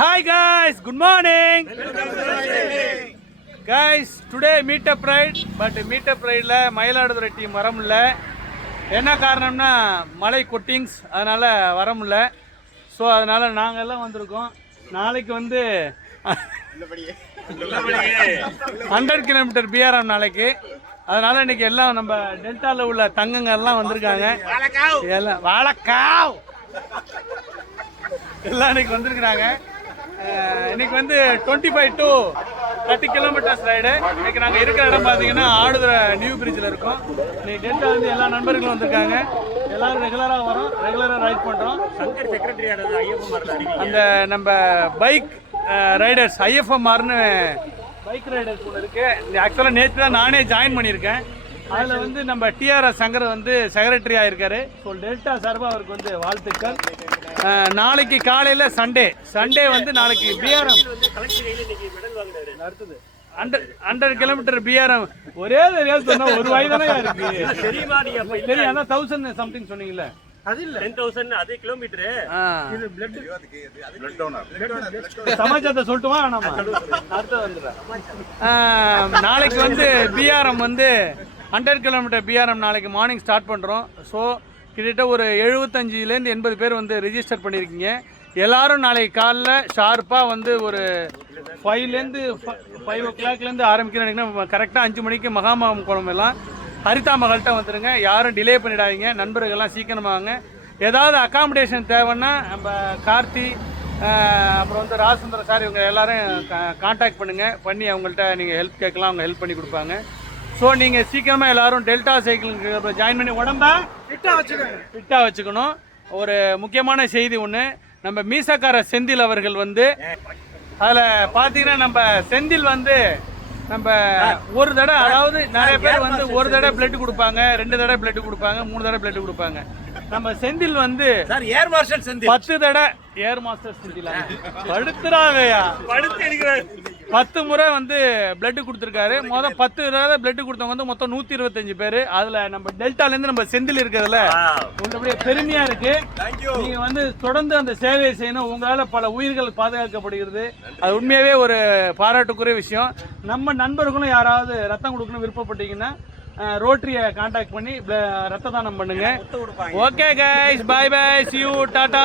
Hi guys, good morning. Guys, today meetup ride, but meetup ride la Mayiladuthurai team வர முடியல. என்ன காரணம்னா மழை கொட்டிங்ஸ், அதனால வர முடியல. ஸோ அதனால நாங்கள் எல்லாம் வந்திருக்கோம். நாளைக்கு வந்து 100 கிலோமீட்டர் பிஆர்எம் நாளைக்கு. அதனால இன்னைக்கு எல்லாம் நம்ம டெல்டாவில் உள்ள தங்கங்க எல்லாம் வந்திருக்காங்க. எல்லாம் வாழக்காவ் எல்லாம் இன்னைக்கு வந்திருக்கிறாங்க. இன்னைக்கு வந்து 25 to 30 கிலோமீட்டர்ஸ் ரைடு. இன்னைக்கு நாங்கள் இருக்கிற இடம் பார்த்தீங்கன்னா ஆடுதுறை நியூ பிரிட்ஜில் இருக்கோம். இன்னைக்கு டெல்டா வந்து எல்லா நண்பர்களும் வந்திருக்காங்க. எல்லாரும் ரெகுலராக வரோம், ரெகுலராக ரைட் பண்ணுறோம். அந்த நம்ம பைக் ரைடர்ஸ் ஐஎஃப்எம்ஆர்னு பைக் ரைடர்ஸ் ஒன்று இருக்குது. ஆக்சுவலாக நேற்று தான் நானே ஜாயின் பண்ணியிருக்கேன். அதில் வந்து நம்ம டிஆர்எஸ் சங்கர் வந்து செக்ரட்டரி ஆகிருக்காரு. ஸோ டெல்டா சார்பாக அவருக்கு வந்து வாழ்த்துக்கள். நாளைக்கு காலையில் சண்டே வந்து நாளைக்கு பிஆர்எம் அடுத்தது 100 கிலோமீட்டர் பிஆர்எம். ஒரே தெரியாது சொன்னால் ஒரு வாய் தானே இருக்கு தெரியும். அதான் 1000 சம்திங் சொன்னீங்கல்ல, அது இல்ல 10,000 அதே கிலோமீட்டர். இது பிளட் சமாச்சாரத்தை சொல்லட்டுமா வேணாமா? அடுத்து வந்துடுறேன். நாளைக்கு வந்து பிஆர்எம் வந்து 100 கிலோமீட்டர் பிஆர்எம் நாளைக்கு மார்னிங் ஸ்டார்ட் பண்ணுறோம். ஸோ கிட்டத்தட்ட ஒரு 75லேருந்து 80 பேர் வந்து ரிஜிஸ்டர் பண்ணியிருக்கீங்க. எல்லோரும் நாளைக்கு காலைல ஷார்ப்பாக வந்து ஒரு 5லேருந்து 5 o'clockலேருந்து ஆரம்பிக்கிறேன். கரெக்டாக 5 மணிக்கு மகாமகம் குளம் எல்லாம் ஹரிதா மகள்கிட்ட வந்துடுங்க. யாரும் டிலே பண்ணிடாதீங்க. நண்பர்கள்லாம் சீக்கிரமாகங்க. ஏதாவது அக்காமடேஷன் தேவைன்னா நம்ம கார்த்தி அப்புறம் வந்து ராஜசுந்தர சார் இவங்க எல்லோரும் கான்டாக்ட் பண்ணி அவங்கள்ட்ட நீங்கள் ஹெல்ப் கேட்கலாம். அவங்க ஹெல்ப் பண்ணி கொடுப்பாங்க. ஸோ நீங்கள் சீக்கிரமாக எல்லோரும் டெல்டா சைக்கிள் ஜாயின் பண்ணி உடம்ப ஃபிட்டாக வச்சுக்கணும். ஒரு முக்கியமான செய்தி ஒன்று, நம்ம மீசக்கார செந்தில் அவர்கள் வந்து அதில் பார்த்தீங்கன்னா நம்ம செந்தில் வந்து நம்ம ஒரு தடவை, அதாவது நிறைய பேர் வந்து ஒரு தடவை பிளட் கொடுப்பாங்க, 2 தடவை பிளட் கொடுப்பாங்க, 3 தடவை பிளட் கொடுப்பாங்க. நம்ம செந்தில் வந்து ஏர் மாஸ்டர் செந்தில் 10 தடவை ஏர் மாஸ்டர் செந்தில் படுத்துறாங்கயா 10 முறை வந்து பிளட் கொடுத்துருக்காரு. 10 தடவை பிளட் கொடுத்தவங்க வந்து மொத்தம் 125 பேர். அதில் நம்ம டெல்டாலேருந்து நம்ம செந்தில் இருக்கிறதுல உங்களுடைய பெருமையாக இருக்கு. நீங்கள் வந்து தொடர்ந்து அந்த சேவையை செய்யணும். உங்களால் பல உயிர்கள் பாதுகாக்கப்படுகிறது. அது உண்மையாகவே ஒரு பாராட்டுக்குரிய விஷயம். நம்ம நண்பர்களும் யாராவது ரத்தம் கொடுக்கணும் விருப்பப்பட்டீங்கன்னா ரோட்டரியை கான்டாக்ட் பண்ணி ரத்த தானம் பண்ணுங்க. Okay guys, bye bye, see you, Tata.